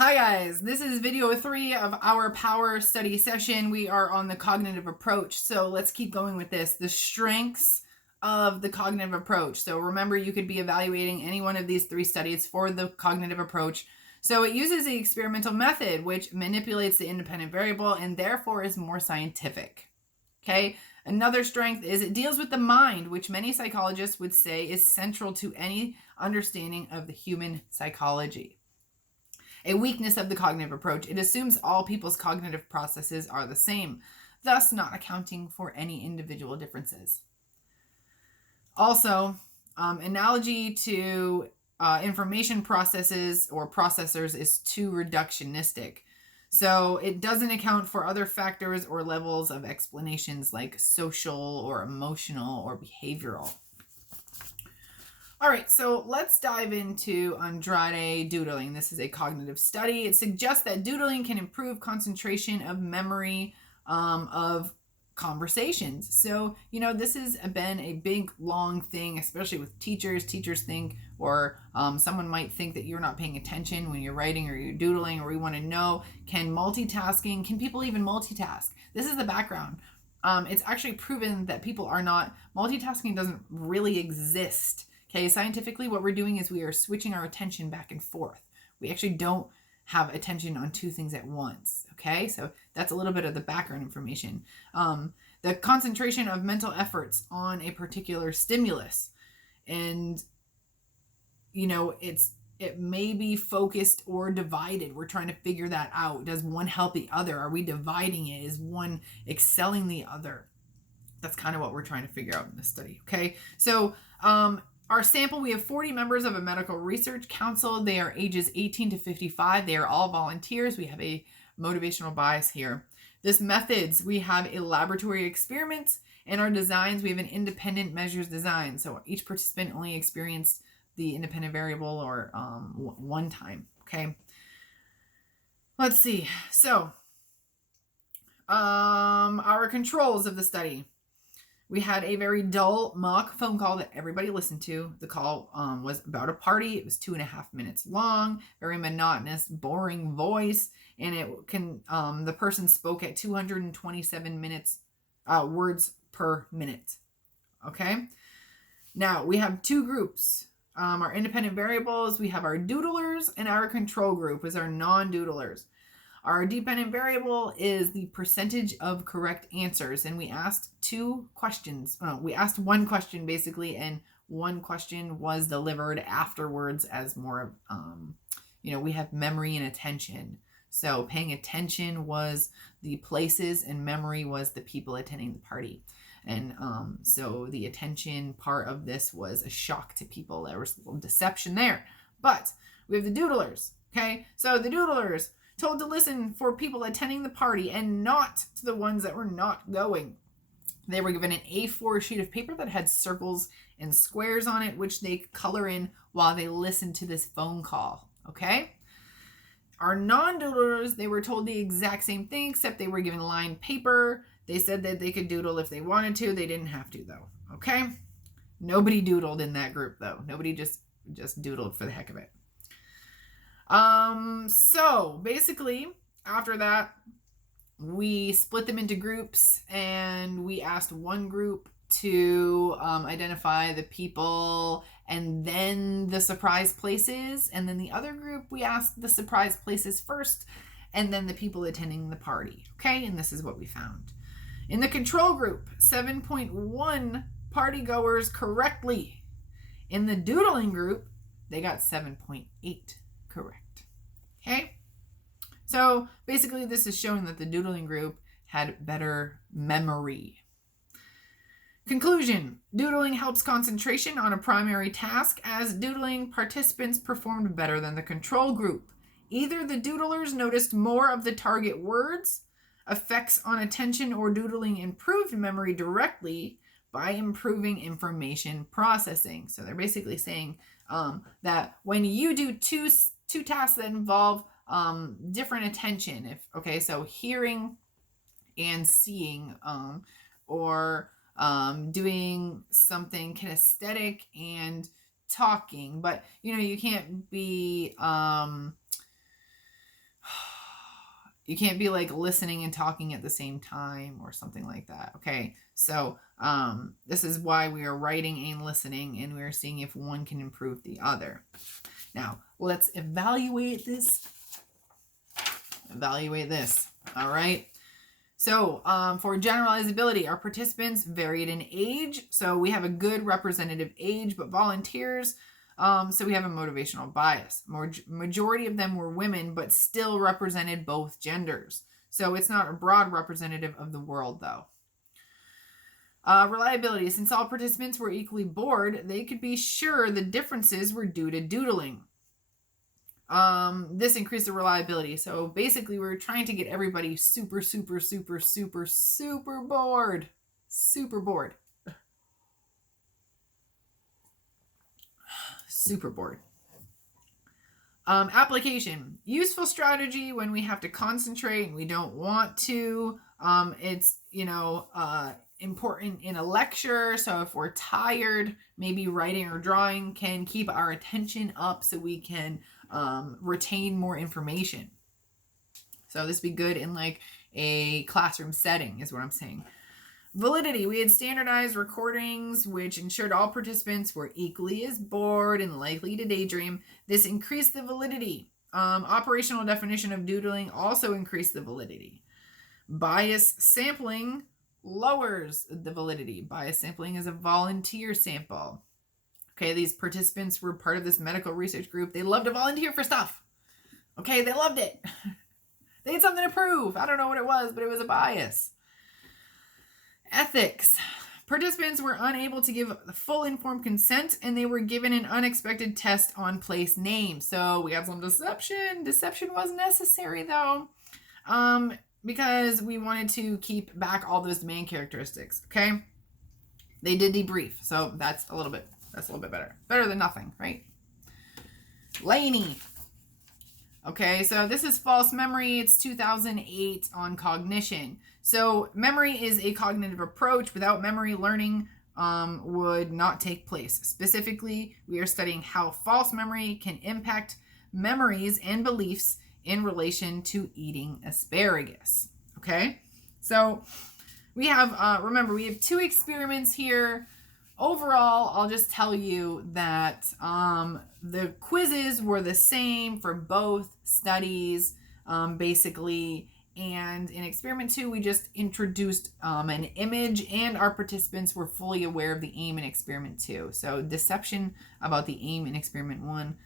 Hi guys, this is video 3 of our power study session. We are on the cognitive approach. So let's keep going with this. The strengths of the cognitive approach. So remember, you could be evaluating any one of these 3 studies for the cognitive approach. So it uses the experimental method, which manipulates the independent variable and therefore is more scientific. Okay. Another strength is it deals with the mind, which many psychologists would say is central to any understanding of the human psychology. A weakness of the cognitive approach, it assumes all people's cognitive processes are the same, thus not accounting for any individual differences. Also, analogy to information processes or processors is too reductionistic. So it doesn't account for other factors or levels of explanations like social or emotional or behavioral. All right, so let's dive into Andrade doodling. This is a cognitive study. It suggests that doodling can improve concentration of memory of conversations. So, this has been a big, long thing, especially with teachers. Teachers think, or someone might think that you're not paying attention when you're writing or you're doodling, or we want to know, can people even multitask? This is the background. It's actually proven that people are not, multitasking doesn't really exist. Okay, scientifically, what we're doing is we are switching our attention back and forth. We actually don't have attention on 2 things at once. Okay, so that's a little bit of the background information. The concentration of mental efforts on a particular stimulus, and it may be focused or divided. We're trying to figure that out. Does one help the other? Are we dividing it? Is one excelling the other? That's kind of what we're trying to figure out in this study. Okay, so our sample, we have 40 members of a medical research council. They are ages 18 to 55. They are all volunteers. We have a motivational bias here. This methods, we have a laboratory experiment, and our designs, we have an independent measures design. So each participant only experienced the independent variable or one time. Okay. Let's see. So our controls of the study. We had a very dull mock phone call that everybody listened to. The call was about a party. It was 2.5 minutes long, very monotonous, boring voice, and the person spoke at 227 words per minute. Okay. Now we have 2 groups. Our independent variables, we have our doodlers, and our control group is our non-doodlers. Our dependent variable is the percentage of correct answers, and we asked 2 questions. We asked 1 question basically, and 1 question was delivered afterwards as more of, we have memory and attention. So paying attention was the places, and memory was the people attending the party. And so the attention part of this was a shock to people. There was a little deception there. But we have the doodlers. Okay, so the doodlers told to listen for people attending the party and not to the ones that were not going. They were given an A4 sheet of paper that had circles and squares on it, which they color in while they listen to this phone call. Okay? Our non-doodlers, they were told the exact same thing, except they were given lined paper. They said that they could doodle if they wanted to. They didn't have to, though. Okay? Nobody doodled in that group, though. Nobody just doodled for the heck of it. So basically, after that, we split them into groups, and we asked one group to identify the people and then the surprise places, and then the other group, we asked the surprise places first and then the people attending the party. Okay, and this is what we found. In the control group, 7.1 party goers correctly. In the doodling group, they got 7.8 correct. Okay, so basically this is showing that the doodling group had better memory. Conclusion: doodling helps concentration on a primary task, as doodling participants performed better than the control group. Either the doodlers noticed more of the target words, effects on attention, or doodling improved memory directly by improving information processing. So they're basically saying that when you do two tasks that involve different attention, so hearing and seeing, or doing something kinesthetic and talking, but you can't be You can't be like listening and talking at the same time or something like that. Okay. So this is why we are writing and listening, and we're seeing if one can improve the other. Now, let's evaluate this. All right. So for generalizability, our participants varied in age. So we have a good representative age, but volunteers, so we have a motivational bias. Majority of them were women, but still represented both genders. So it's not a broad representative of the world, though. Reliability. Since all participants were equally bored, they could be sure the differences were due to doodling. This increased the reliability. So basically we're trying to get everybody super bored. Super bored. Super bored. Application. Useful strategy when we have to concentrate and we don't want to. It's, important in a lecture. So if we're tired, maybe writing or drawing can keep our attention up so we can retain more information. So this would be good in like a classroom setting is what I'm saying. Validity. We had standardized recordings which ensured all participants were equally as bored and likely to daydream. This increased the validity. Operational definition of doodling also increased the validity. Bias sampling lowers the validity. Bias sampling is a volunteer sample. Okay, these participants were part of this medical research group. They loved to volunteer for stuff. Okay, they loved it. They had something to prove. I don't know what it was, but it was a bias. Ethics. Participants were unable to give full informed consent, and they were given an unexpected test on place name. So we got some deception. Deception was necessary, though, because we wanted to keep back all those domain characteristics. Okay, they did debrief, so that's a little bit better. Better than nothing, right? Laney. Okay, so this is false memory. It's 2008 on cognition. So memory is a cognitive approach. Without memory, learning would not take place. Specifically, we are studying how false memory can impact memories and beliefs in relation to eating asparagus. Okay, so we have, remember, we have 2 experiments here. Overall, I'll just tell you that the quizzes were the same for both studies, basically. And in experiment 2, we just introduced an image, and our participants were fully aware of the aim in experiment 2. So deception about the aim in experiment 1,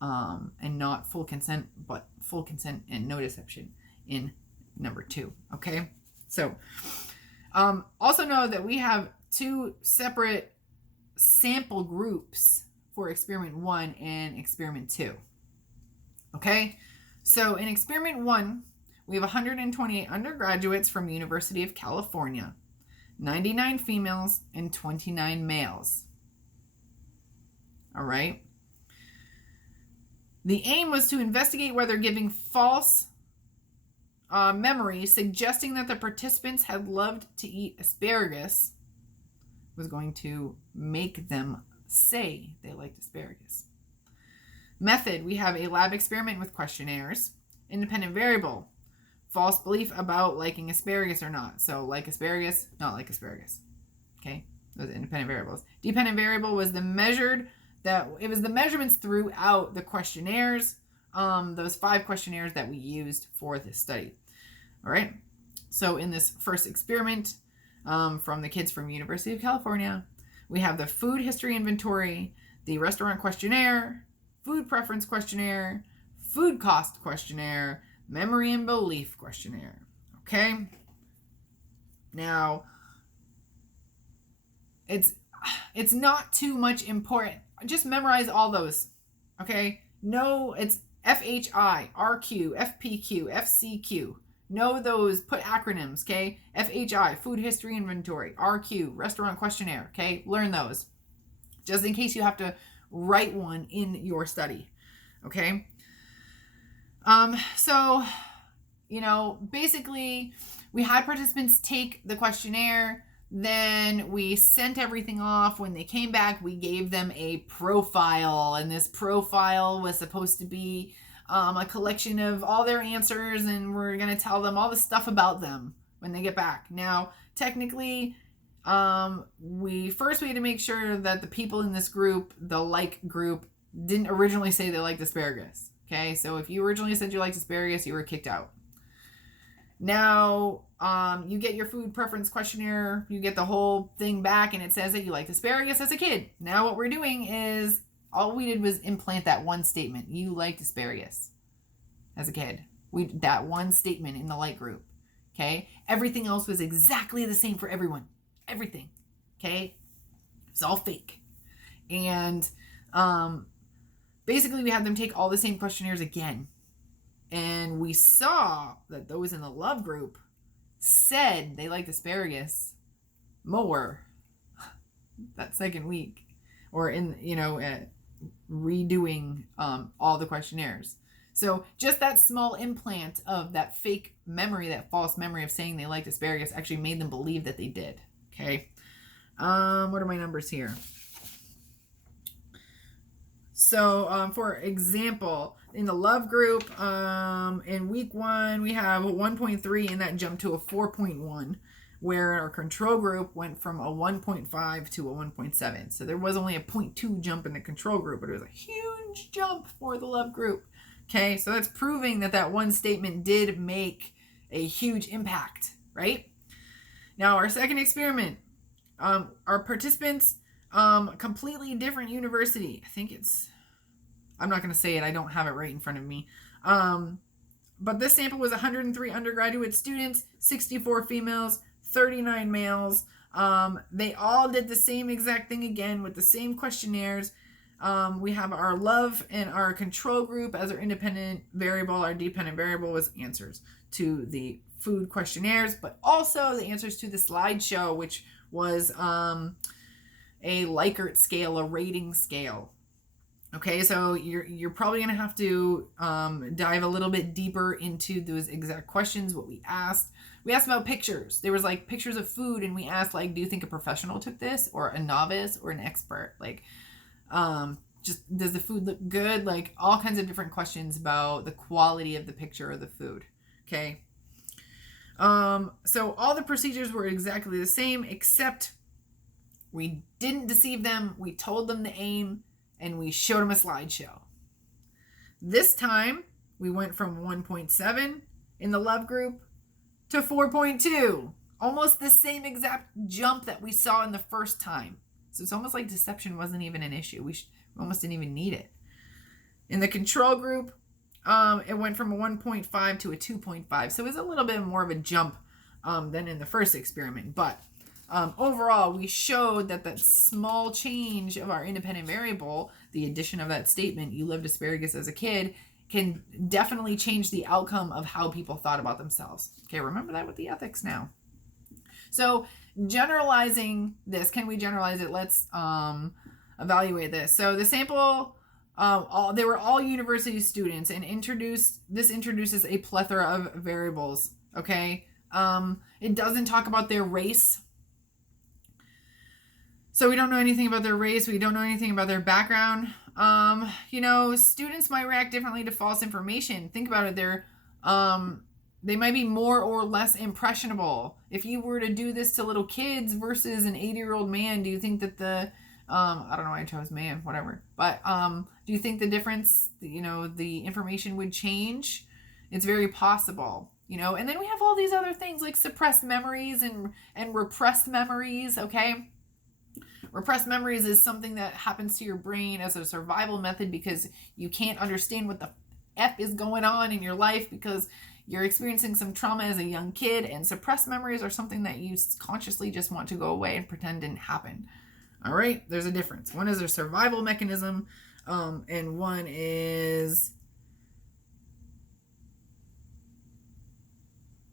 and not full consent, but full consent and no deception in number 2. Okay, so also know that we have 2 separate sample groups for experiment 1 and experiment 2. Okay, so in experiment 1, we have 128 undergraduates from the University of California, 99 females and 29 males. All right. The aim was to investigate whether giving false memory suggesting that the participants had loved to eat asparagus was going to make them say they liked asparagus. Method, we have a lab experiment with questionnaires. Independent variable, false belief about liking asparagus or not. So like asparagus, not like asparagus. Okay, those are independent variables. Dependent variable was the measurements throughout the questionnaires, those 5 questionnaires that we used for this study. All right, so in this first experiment, from the kids from University of California, we have the food history inventory, the restaurant questionnaire, food preference questionnaire, food cost questionnaire, memory and belief questionnaire. Okay, now it's not too much important. Just memorize all those. Okay, no, it's FHI, RQ, FPQ, FCQ. Know those, put acronyms, okay? FHI, Food History Inventory. RQ, Restaurant Questionnaire, okay? Learn those, just in case you have to write one in your study, okay? So, basically, we had participants take the questionnaire, then we sent everything off. When they came back, we gave them a profile, and this profile was supposed to be a collection of all their answers, and we're going to tell them all the stuff about them when they get back. Now, technically, we had to make sure that the people in this group, the like group, didn't originally say they liked asparagus. Okay, so if you originally said you liked asparagus, you were kicked out. Now, you get your food preference questionnaire, you get the whole thing back, and it says that you liked asparagus as a kid. Now what we're doing is, all we did was implant that one statement. You liked asparagus as a kid. That one statement in the like group. Okay? Everything else was exactly the same for everyone. Everything. Okay? It's all fake. And basically we had them take all the same questionnaires again. And we saw that those in the love group said they liked asparagus more that second week, or in, redoing all the questionnaires. So just that small implant of that fake memory, that false memory of saying they liked asparagus, actually made them believe that they did. Okay. What are my numbers here? So, for example, in the love group, in week 1, we have a 1.3, and that jumped to a 4.1, where our control group went from a 1.5 to a 1.7. So there was only a 0.2 jump in the control group, but it was a huge jump for the love group. Okay, so that's proving that that one statement did make a huge impact, right? Now, our second experiment, our participants, completely different university. I think I'm not going to say it. I don't have it right in front of me. But this sample was 103 undergraduate students, 64 females, 39 males. They all did the same exact thing again with the same questionnaires. We have our love and our control group as our independent variable. Our dependent variable was answers to the food questionnaires, but also the answers to the slideshow, which was a Likert scale, a rating scale. Okay, so you're probably going to have to dive a little bit deeper into those exact questions, what we asked. We asked about pictures. There was like pictures of food, and we asked, like, do you think a professional took this, or a novice, or an expert? Like, just, does the food look good? Like, all kinds of different questions about the quality of the picture of the food. Okay. So all the procedures were exactly the same, except we didn't deceive them. We told them the aim, and we showed them a slideshow. This time, we went from 1.7 in the love group to 4.2. Almost the same exact jump that we saw in the first time. So it's almost like deception wasn't even an issue. We almost didn't even need it. In the control group, it went from a 1.5 to a 2.5. So it was a little bit more of a jump than in the first experiment. But overall, we showed that that small change of our independent variable, the addition of that statement, you loved asparagus as a kid, can definitely change the outcome of how people thought about themselves. Okay, remember that with the ethics now. So generalizing this, can we generalize it? Let's evaluate this. So the sample, they were all university students, and this introduces a plethora of variables. Okay, it doesn't talk about their race. So we don't know anything about their race. We don't know anything about their background. Students might react differently to false information. Think about it. They might be more or less impressionable. If you were to do this to little kids versus an 80-year-old man, do you think that I don't know why I chose man, whatever. But do you think the difference, the information would change? It's very possible, And then we have all these other things like suppressed memories and repressed memories, okay? Repressed memories is something that happens to your brain as a survival method because you can't understand what the F is going on in your life because you're experiencing some trauma as a young kid, and suppressed memories are something that you consciously just want to go away and pretend didn't happen. All right, there's a difference. One is a survival mechanism, and one is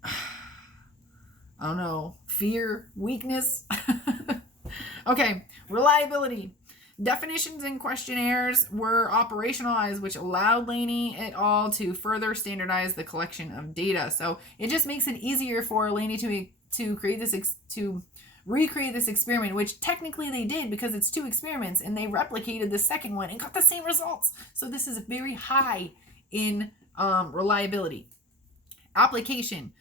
I don't know, fear, weakness. Okay, reliability. Definitions and questionnaires were operationalized, which allowed Lainey et al. To further standardize the collection of data. So it just makes it easier for Lainey to create this to recreate this experiment, which technically they did because it's 2 experiments, and they replicated the second one and got the same results. So this is very high in reliability. Application.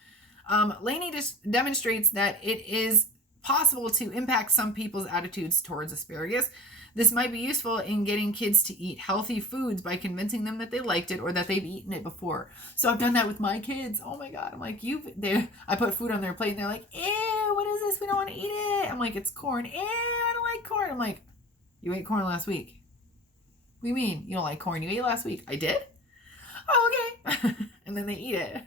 Laney demonstrates that it is possible to impact some people's attitudes towards asparagus. This might be useful in getting kids to eat healthy foods by convincing them that they liked it or that they've eaten it before. So I've done that with my kids. Oh my God. I'm like, I put food on their plate and they're like, ew, what is this? We don't want to eat it. I'm like, it's corn. Ew, I don't like corn. I'm like, you ate corn last week. What do you mean you don't like corn? You ate last week. I did? Oh, okay. And then they eat it.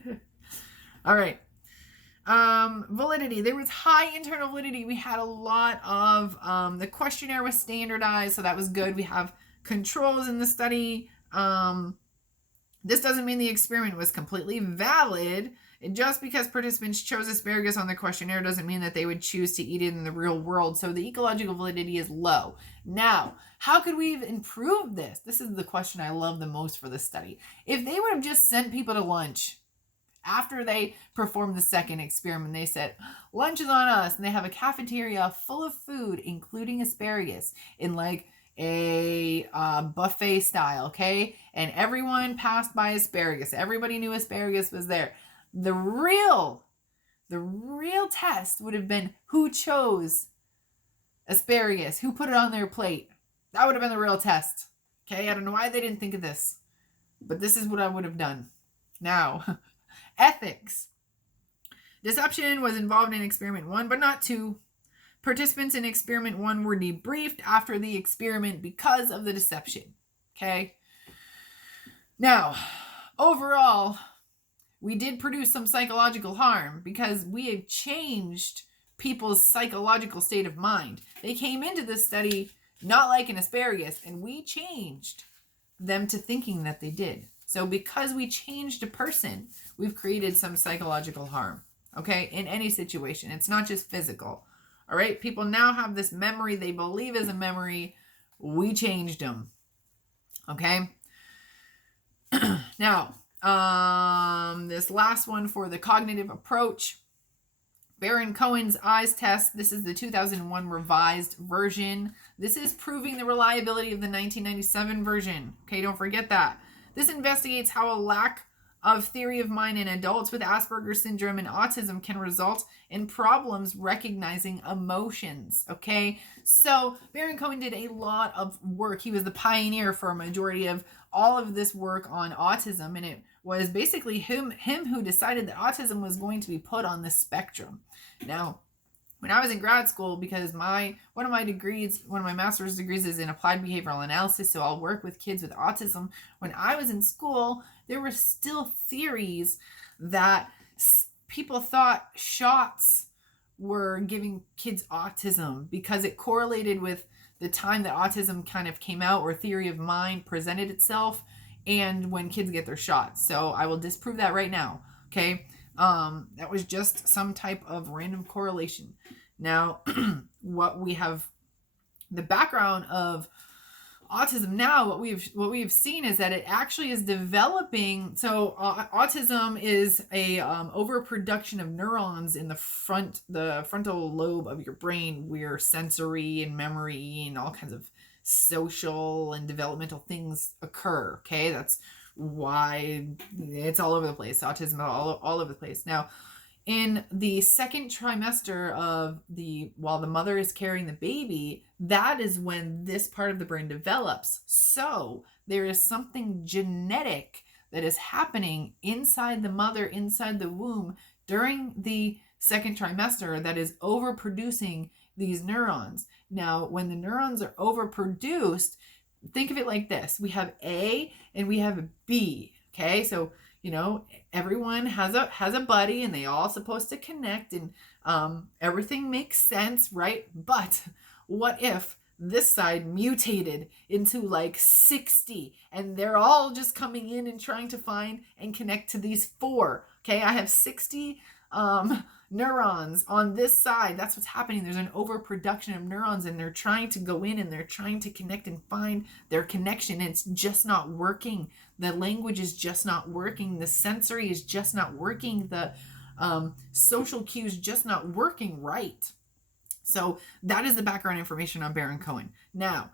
All right. Validity. There was high internal validity. We had a lot of, the questionnaire was standardized, so that was good. We have controls in the study. This doesn't mean the experiment was completely valid. Just because participants chose asparagus on the questionnaire doesn't mean that they would choose to eat it in the real world. So the ecological validity is low. Now, how could we have improved this? This is the question I love the most for this study. If they would have just sent people to lunch, after they performed the second experiment, they said, lunch is on us. And they have a cafeteria full of food, including asparagus, in like a buffet style, okay? And everyone passed by asparagus. Everybody knew asparagus was there. The real test would have been who chose asparagus, who put it on their plate. That would have been the real test, okay? I don't know why they didn't think of this, but this is what I would have done. Now, ethics. Deception was involved in experiment 1, but not 2. Participants in experiment 1 were debriefed after the experiment because of the deception. Okay. Now, overall, we did produce some psychological harm because we have changed people's psychological state of mind. They came into this study not liking asparagus, and we changed them to thinking that they did. So because we changed a person, we've created some psychological harm, okay, in any situation. It's not just physical, all right? People now have this memory they believe is a memory. We changed them, okay? Now, this last one for the cognitive approach, Baron Cohen's AICE test. This is the 2001 revised version. This is proving the reliability of the 1997 version, okay? Don't forget that. This investigates how a lack of theory of mind in adults with Asperger's syndrome and autism can result in problems recognizing emotions, okay? So Baron Cohen did a lot of work. He was the pioneer for a majority of all of this work on autism, and it was basically him who decided that autism was going to be put on the spectrum. Now, when I was in grad school, because one of my master's degrees is in applied behavioral analysis, so I'll work with kids with autism. When I was in school, there were still theories that people thought shots were giving kids autism because it correlated with the time that autism kind of came out or theory of mind presented itself and when kids get their shots. So I will disprove that right now, okay? That was just some type of random correlation. Now, what we have, the background of autism now, what we've seen is that it actually is developing. So autism is a overproduction of neurons in the frontal lobe of your brain, where sensory and memory and all kinds of social and developmental things occur. Okay, that's why it's all over the place. Autism all over the place. Now, in the second trimester while the mother is carrying the baby, that is when this part of the brain develops. So there is something genetic that is happening inside the mother, inside the womb during the second trimester that is overproducing these neurons. Now, when the neurons are overproduced, think of it like this. We have A and we have B, okay? So, everyone has a buddy and they all supposed to connect and everything makes sense, right? But what if this side mutated into like 60 and they're all just coming in and trying to find and connect to these 4, okay? I have 60 neurons on this side. That's what's happening. There's an overproduction of neurons and they're trying to go in and they're trying to connect and find their connection. It's just not working. The language is just not working. The sensory is just not working. The social cues just not working right. So that is the background information on Baron Cohen. Now,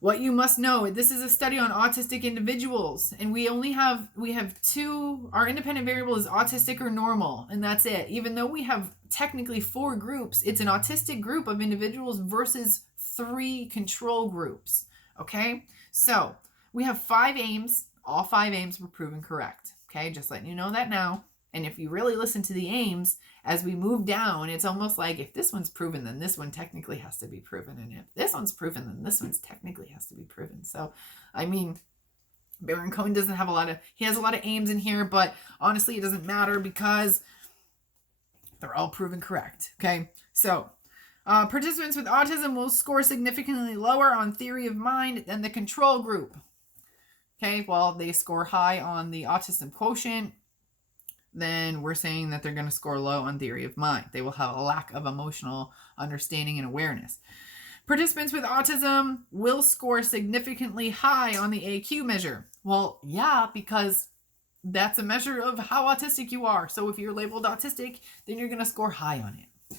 What you must know, this is a study on autistic individuals, and we have two, our independent variable is autistic or normal, and that's it. Even though we have technically 4 groups, it's an autistic group of individuals versus 3 control groups. Okay? So we have 5 aims. All 5 aims were proven correct. Okay? Just letting you know that now. And if you really listen to the aims, as we move down, it's almost like if this one's proven, then this one technically has to be proven. And if this one's proven, then this one's technically has to be proven. So, I mean, Baron Cohen doesn't have he has a lot of aims in here, but honestly, it doesn't matter because they're all proven correct. Okay. So, participants with autism will score significantly lower on theory of mind than the control group. Okay. Well, they score high on the autism quotient, then we're saying that they're going to score low on theory of mind. They will have a lack of emotional understanding and awareness. Participants with autism will score significantly high on the AQ measure. Well, yeah, because that's a measure of how autistic you are. So if you're labeled autistic, then you're going to score high on it.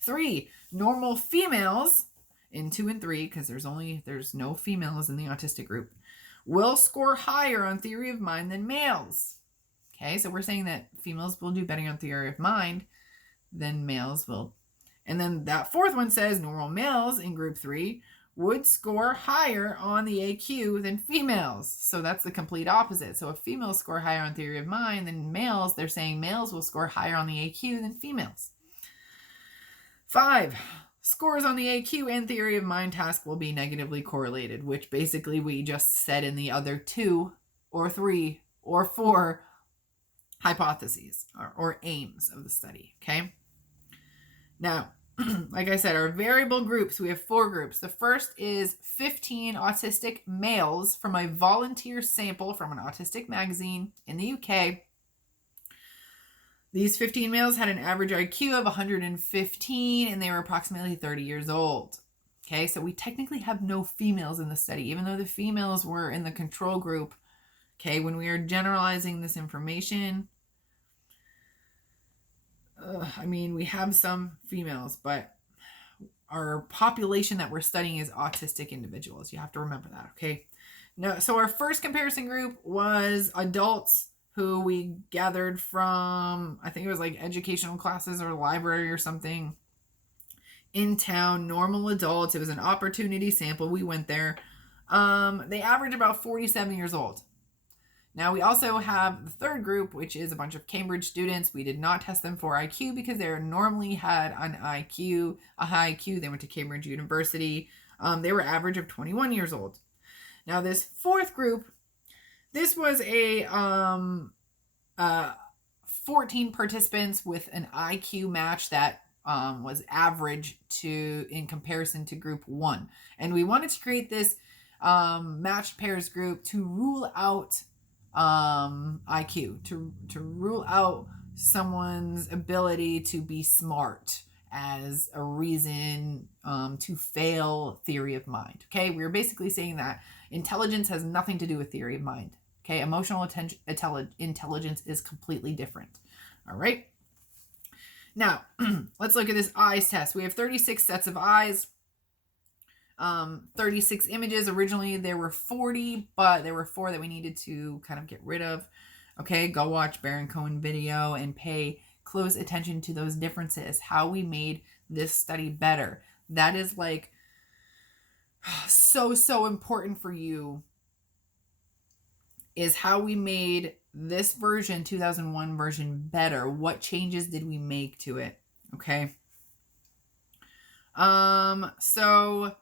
3, normal females in 2 and 3, because there's no females in the autistic group, will score higher on theory of mind than males. Okay, so we're saying that females will do better on theory of mind than males will. And then that 4th one says normal males in group 3 would score higher on the AQ than females. So that's the complete opposite. So if females score higher on theory of mind than males, they're saying males will score higher on the AQ than females. 5, scores on the AQ and theory of mind task will be negatively correlated, which basically we just said in the other 2 or 3 or 4 hypotheses or aims of the study. Okay. Now, like I said, our variable groups, we have 4 groups. The first is 15 autistic males from a volunteer sample from an autistic magazine in the UK. These 15 males had an average IQ of 115 and they were approximately 30 years old. Okay, so we technically have no females in the study, even though the females were in the control group. Okay, when we are generalizing this information, I mean, we have some females, but our population that we're studying is autistic individuals. You have to remember that, okay? No, so our first comparison group was adults who we gathered from, I think it was like educational classes or library or something in town, normal adults. It was an opportunity sample. We went there. They average about 47 years old. Now, we also have the third group, which is a bunch of Cambridge students. We did not test them for IQ because they normally had a high IQ. They went to Cambridge University. They were average of 21 years old. Now, this 4th group, this was a 14 participants with an IQ match that was average in comparison to group 1. And we wanted to create this matched pairs group to rule out IQ, to rule out someone's ability to be smart as a reason to fail theory of mind. Okay, we're basically saying that intelligence has nothing to do with theory of mind. Okay, emotional intelligence is completely different. All right. Now, let's look at this AICE test. We have 36 sets of eyes. 36 images. Originally there were 40, but there were 4 that we needed to kind of get rid of. Okay, go watch Baron Cohen video and pay close attention to those differences, how we made this study better. That is like so important for you, is how we made this version, 2001 version, better. What changes did we make to it? Okay. So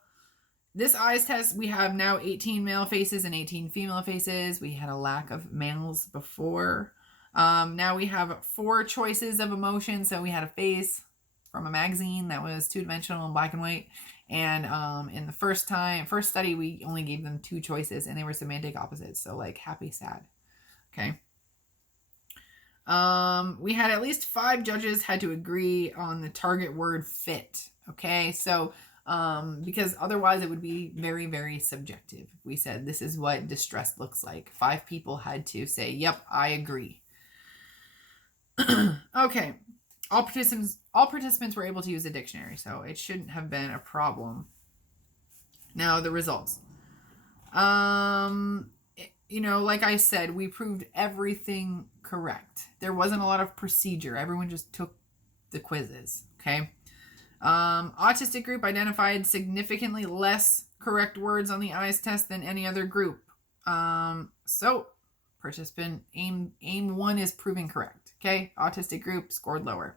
this AICE test, we have now 18 male faces and 18 female faces. We had a lack of males before. Now we have 4 choices of emotion. So we had a face from a magazine that was 2-dimensional and black and white. And in the first study, we only gave them 2 choices and they were semantic opposites. So like happy, sad. Okay. We had at least 5 judges had to agree on the target word fit. Okay. So because otherwise it would be very, very subjective. We said, this is what distress looks like. 5 people had to say, yep, I agree. Okay. All participants were able to use a dictionary, so it shouldn't have been a problem. Now, the results. Like I said, we proved everything correct. There wasn't a lot of procedure. Everyone just took the quizzes, okay? Autistic group identified significantly less correct words on the AICE test than any other group. So participant aim 1 is proven correct, okay? Autistic group scored lower.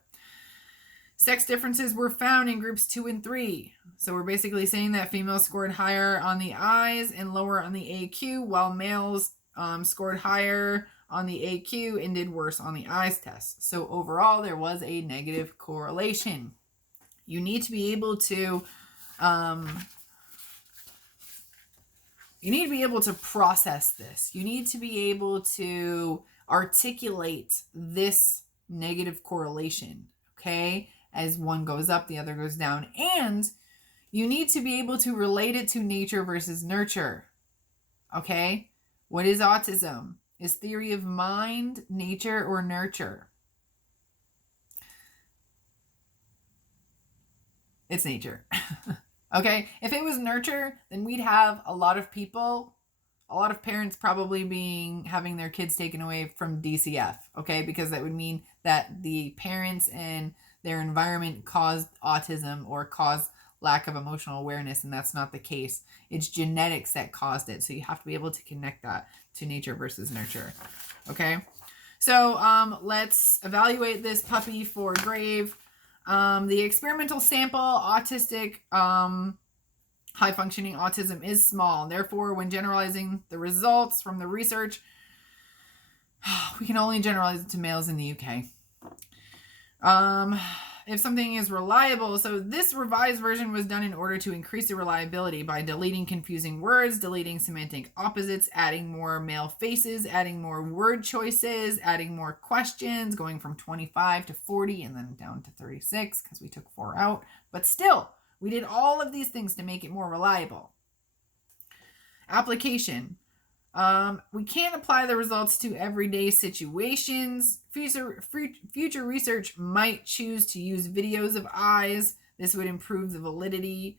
Sex differences were found in groups 2 and 3. So we're basically saying that females scored higher on the AICE and lower on the AQ, while males scored higher on the AQ and did worse on the AICE test. So overall, there was a negative correlation. You need to be able to process this. You need to be able to articulate this negative correlation, okay? As one goes up, the other goes down. And you need to be able to relate it to nature versus nurture, okay? What is autism? Is theory of mind, nature, or nurture? It's nature. Okay? If it was nurture, then we'd have a lot of parents probably having their kids taken away from DCF, okay? Because that would mean that the parents and their environment caused autism or caused lack of emotional awareness, and that's not the case. It's genetics that caused it, so you have to be able to connect that to nature versus nurture, okay? So let's evaluate this puppy for grave. The experimental sample, autistic, high-functioning autism is small. Therefore, when generalizing the results from the research, we can only generalize it to males in the UK. If something is reliable, so this revised version was done in order to increase the reliability by deleting confusing words, deleting semantic opposites, adding more male faces, adding more word choices, adding more questions, going from 25 to 40 and then down to 36 because we took 4 out. But still, we did all of these things to make it more reliable. Application. We can't apply the results to everyday situations. Future research might choose to use videos of eyes. This would improve the validity.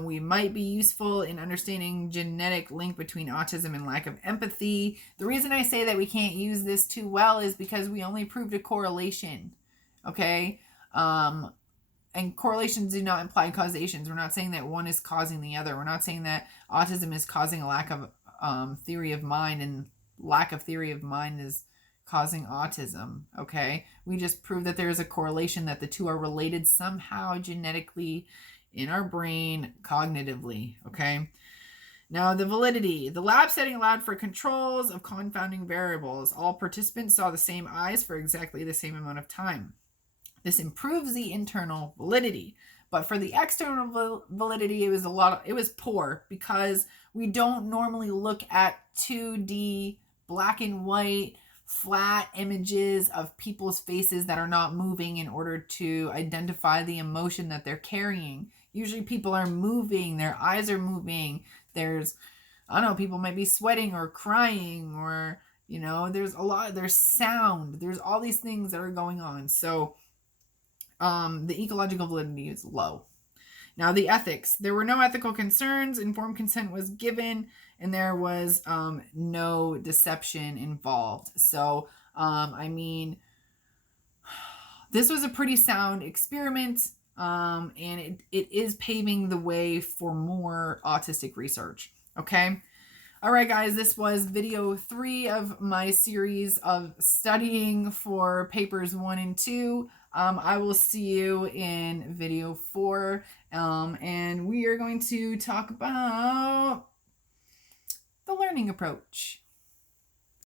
We might be useful in understanding genetic link between autism and lack of empathy. The reason I say that we can't use this too well is because we only proved a correlation, okay? And correlations do not imply causations. We're not saying that one is causing the other. We're not saying that autism is causing a lack of theory of mind and lack of theory of mind is causing autism, okay? We just prove that there is a correlation, that the two are related somehow genetically in our brain, cognitively, okay? Now, the validity. The lab setting allowed for controls of confounding variables. All participants saw the same eyes for exactly the same amount of time. This improves the internal validity. But for the external validity, it was poor because we don't normally look at 2D black and white flat images of people's faces that are not moving in order to identify the emotion that they're carrying. Usually people are moving, their eyes are moving. There's people might be sweating or crying or, there's sound. There's all these things that are going on. So the ecological validity is low. Now, the ethics. There were no ethical concerns. Informed consent was given, and there was no deception involved. So, this was a pretty sound experiment, and it is paving the way for more autistic research. Okay? All right, guys, this was video 3 of my series of studying for papers 1 and 2. I will see you in video 4, and we are going to talk about the learning approach.